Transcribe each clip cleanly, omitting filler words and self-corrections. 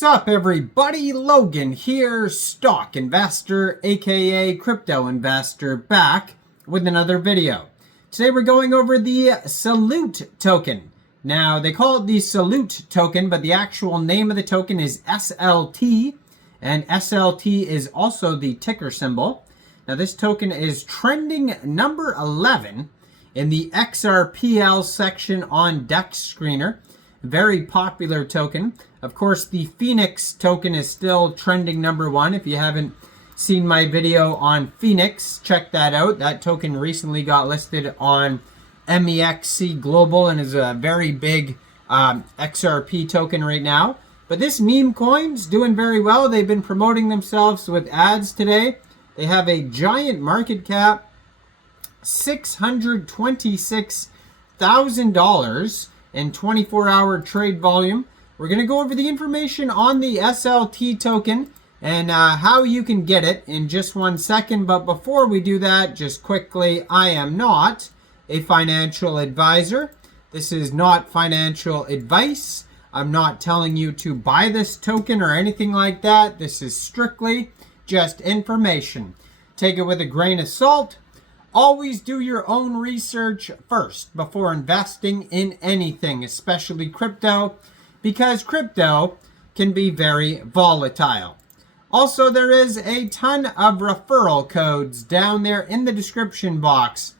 What's up, everybody? Logan here, stock investor, aka crypto investor, back with another video. Today we're going over the Salute token. Now, they call it the Salute token, but the actual name of the token is SLT, and SLT is also the ticker symbol. Now, this token is trending number 11 in the XRPL section on DEX Screener. Very popular token. Of course, the Phoenix token is still trending number 1. If you haven't seen my video on Phoenix, check that out. That token recently got listed on MEXC Global and is a very big XRP token right now. But this MEMECOIN's doing very well. They've been promoting themselves with ads today. They have a giant market cap, $626,000 in 24-hour trade volume. We're going to go over the information on the SLT token and how you can get it in just 1 second. But before we do that, just quickly, I am not a financial advisor. This is not financial advice. I'm not telling you to buy this token or anything like that. This is strictly just information. Take it with a grain of salt. Always do your own research first before investing in anything, especially crypto, because crypto can be very volatile. Also, there is a ton of referral codes down there in the description box.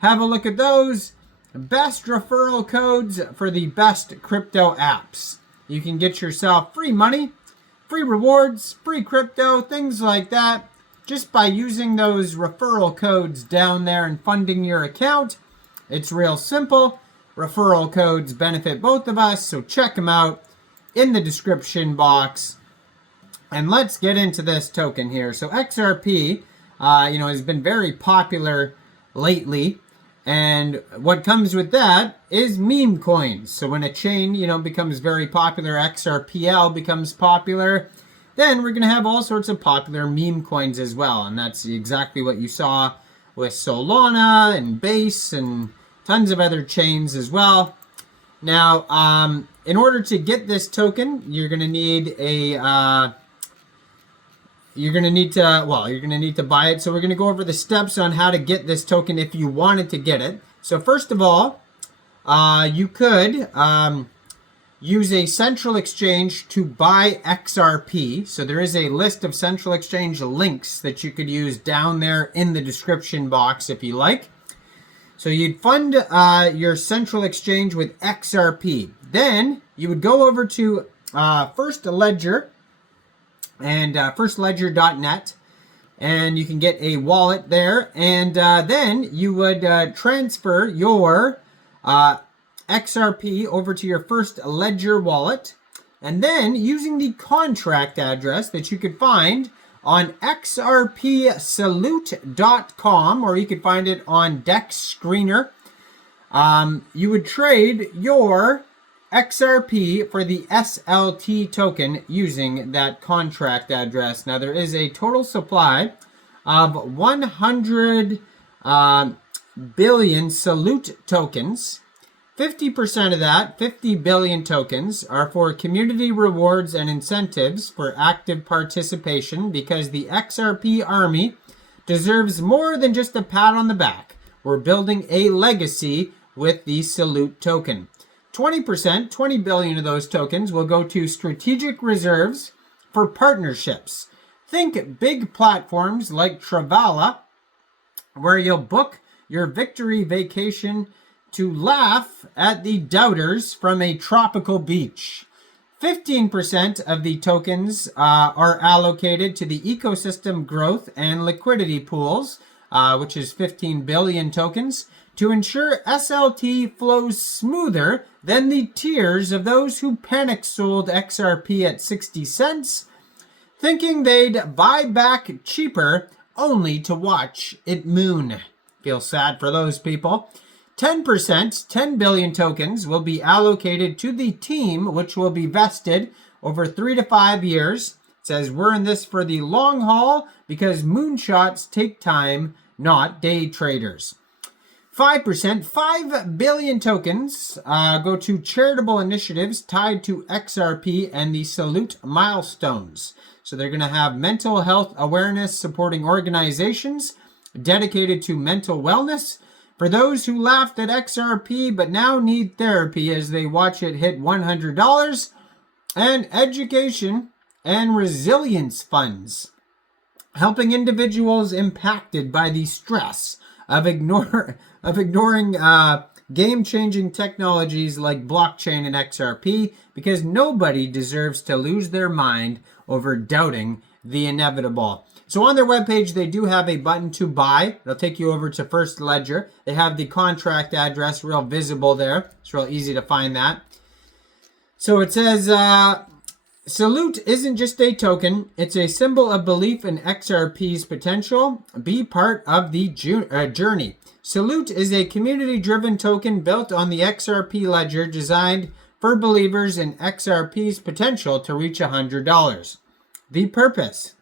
Have a look at those. Best referral codes for the best crypto apps. You can get yourself free money, free rewards, free crypto, things like that, just by using those referral codes down there and funding your account. It's real simple. Referral codes benefit both of us, so check them out in the description box. And let's get into this token here. So XRP, has been very popular lately. And what comes with that is meme coins. So when a chain, becomes very popular, XRPL becomes popular, then we're going to have all sorts of popular meme coins as well. And that's exactly what you saw with Solana and Base and tons of other chains as well. Now, in order to get this token, you're going to need to buy it. So we're going to go over the steps on how to get this token if you wanted to get it. So first of all, you could use a central exchange to buy XRP. So there is a list of central exchange links that you could use down there in the description box if you like. So you'd fund your central exchange with XRP. Then you would go over to First Ledger and firstledger.net, and you can get a wallet there. And then you would transfer your XRP over to your First Ledger wallet, and then using the contract address that you could find on xrpsalute.com, or you could find it on DEX Screener, you would trade your XRP for the SLT token using that contract address. Now, there is a total supply of 100 billion Salute tokens. 50% of that, 50 billion tokens, are for community rewards and incentives for active participation, because the XRP army deserves more than just a pat on the back. We're building a legacy with the Salute token. 20%, 20 billion of those tokens, will go to strategic reserves for partnerships. Think big platforms like Travala, where you'll book your victory vacation to laugh at the doubters from a tropical beach. 15% of the tokens are allocated to the ecosystem growth and liquidity pools, which is 15 billion tokens, to ensure SLT flows smoother than the tears of those who panic sold XRP at 60 cents, thinking they'd buy back cheaper only to watch it moon. Feel sad for those people. 10%, 10 billion tokens, will be allocated to the team, which will be vested over 3 to 5 years. It says we're in this for the long haul because moonshots take time, not day traders. 5%, 5 billion tokens go to charitable initiatives tied to XRP and the Salute milestones. So they're going to have mental health awareness supporting organizations dedicated to mental wellness for those who laughed at XRP but now need therapy as they watch it hit $100, and education and resilience funds, helping individuals impacted by the stress of ignoring game-changing technologies like blockchain and XRP, because nobody deserves to lose their mind over doubting the inevitable. So on their webpage, they do have a button to buy. They'll take you over to First Ledger. They have the contract address real visible there. It's real easy to find that. So it says, Salute isn't just a token. It's a symbol of belief in XRP's potential. Be part of the journey. Salute is a community-driven token built on the XRP ledger designed for believers in XRP's potential to reach $100. The purpose: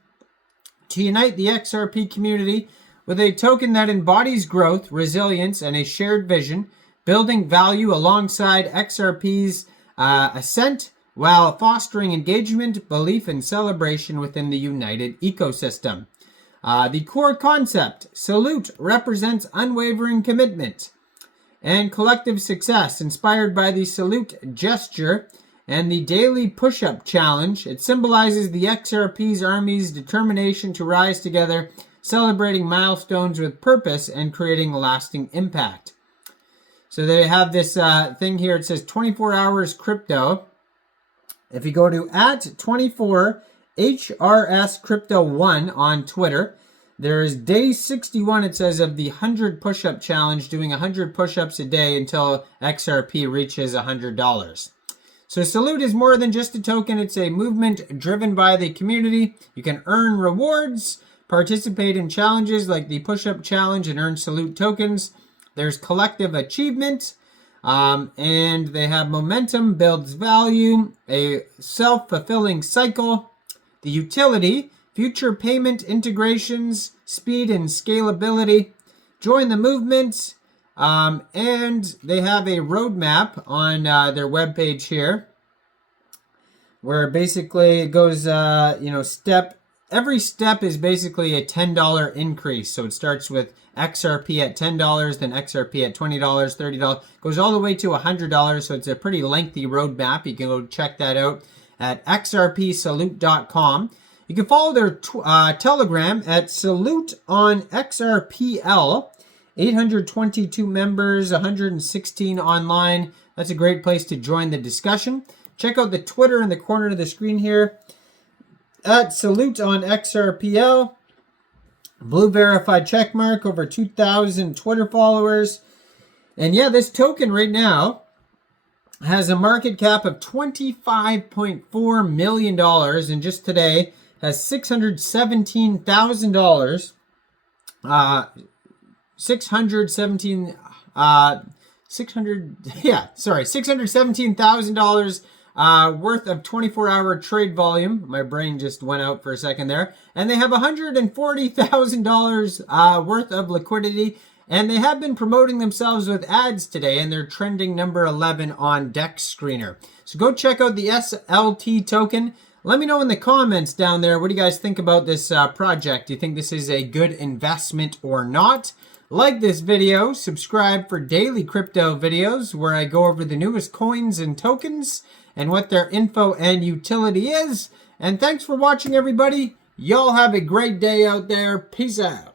to unite the XRP community with a token that embodies growth, resilience, and a shared vision, building value alongside XRP's ascent while fostering engagement, belief, and celebration within the united ecosystem. The core concept: Salute represents unwavering commitment and collective success, inspired by the Salute gesture and the daily push-up challenge. It symbolizes the XRP's army's determination to rise together, celebrating milestones with purpose and creating lasting impact. So they have this thing here. It says 24 hours crypto. If you go to @24HRS Crypto 1 on Twitter, there is day 61, it says, of the 100 push-up challenge, doing 100 push-ups a day until XRP reaches $100. So Salute is more than just a token. It's a movement driven by the community. You can earn rewards, participate in challenges like the push-up challenge, and earn Salute tokens. There's collective achievement, and they have momentum, builds value, a self-fulfilling cycle, the utility, future payment integrations, speed and scalability. Join the movement. And they have a roadmap on their webpage here, where basically it goes, every step is basically a $10 increase. So it starts with XRP at $10, then XRP at $20, $30, goes all the way to $100. So it's a pretty lengthy roadmap. You can go check that out at xrpsalute.com. You can follow their Telegram at Salute on XRPL. 822 members, 116 online. That's a great place to join the discussion. Check out the Twitter in the corner of the screen here at Salute on XRPL. Blue verified checkmark, over 2,000 Twitter followers. And yeah, this token right now has a market cap of $25.4 million, and just today has $617,000. $617,000 worth of 24-hour trade volume. My brain just went out for a second there. And they have $140,000 worth of liquidity. And they have been promoting themselves with ads today, and they're trending number 11 on Dex Screener. So go check out the SLT token. Let me know in the comments down there, what do you guys think about this project? Do you think this is a good investment or not? Like this video, subscribe for daily crypto videos where I go over the newest coins and tokens and what their info and utility is. And thanks for watching, everybody. Y'all have a great day out there. Peace out.